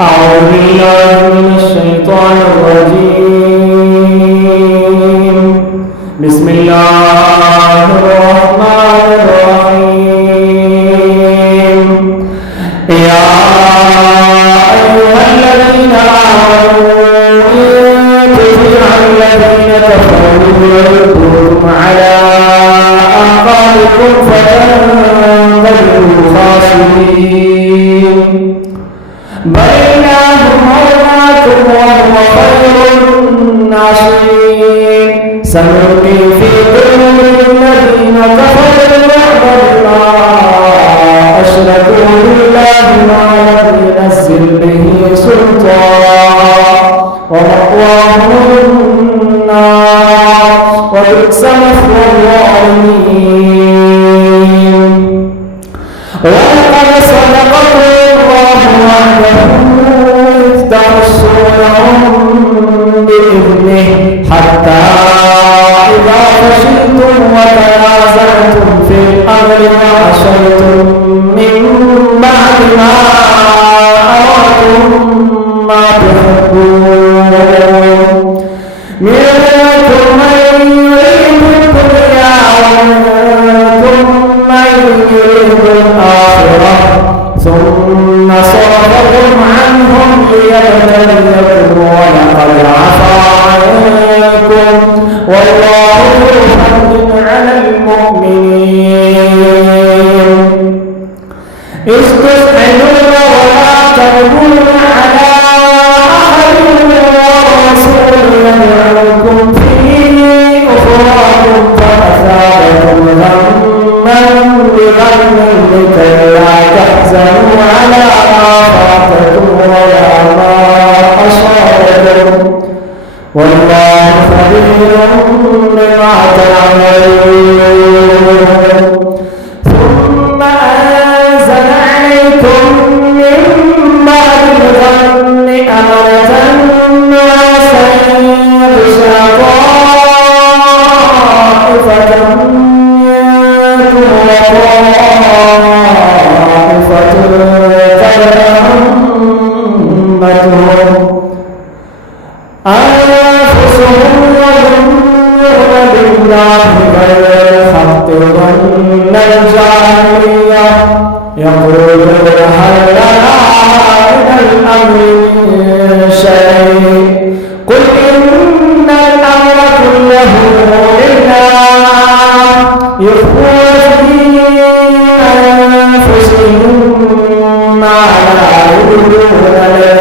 أعوذ بالله من الشيطان الرجيم. بسم الله الرحمن الرحيم. يا أيها الذين آمنوا إن تطيعوا الذين كفروا يردوكم على أعقابكم فتنقلبوا خاسرين. بل الله مولاكم وهو خير الناصرين. سنلقي في قلوب الذين كفروا الرعب بما أشركوا بالله ما لم ينزل به سلطان ومأواهم النار وبئس مثوى الظالمين. ولقد صدقكم الله وعده إذ تحسونهم بإذنه حتى إذا فشلتم وتنازعتم في الأمر وعصيتم من بعد ما أراكم ما تحبون منكم من يريد الدنيا ومنكم من يريد الآخرة ثم صرفكم عنهم ليبتليكم ولقد عفا عنكم والله ذو فضل على المؤمنين. إذ تسعدون ولا تلوون على أحد والرسول يدعوكم في أخراكم فأثابكم غما بغم لكي لا تحزنوا على ما فاتكم ولا ما أصابكم والله خبير بما تعملون. ثم أنزل عليكم من بعد الغم أمنة نعاسا يغشى طائفة منكم وطائفة تلهمهم أنفسهم يظنون بالله غير الحق ظن الجاهلية يقولون هل لنا من الأمر من شيء قل إن الأمر كله لله يخفون في أنفسهم ما لا يبدون له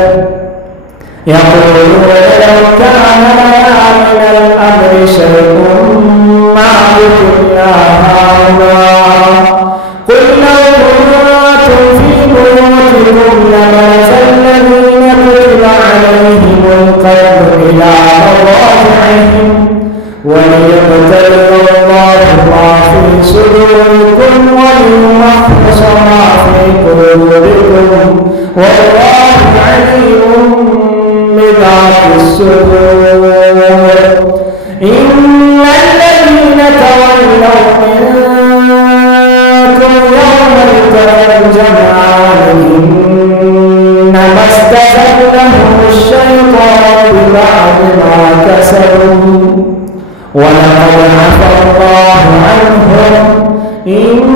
يقولون لو كان لنا من الأمر شيء ما قتلنا هاهنا قل لو كنتم في بيوتكم لبرز الذين كتب عليهم القتل إلى مضاجعهم وليبتلي الله ما في صدوركم وليمحص ما في قلوبكم والله عليم بذات الصدور. إن الذين تولوا منكم يوم التقى الجمعان إنما استزلهم الشيطان ببعض ما كسبوا ولقد عفا الله عنهم إن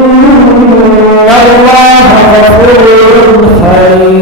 الله غفور حليم.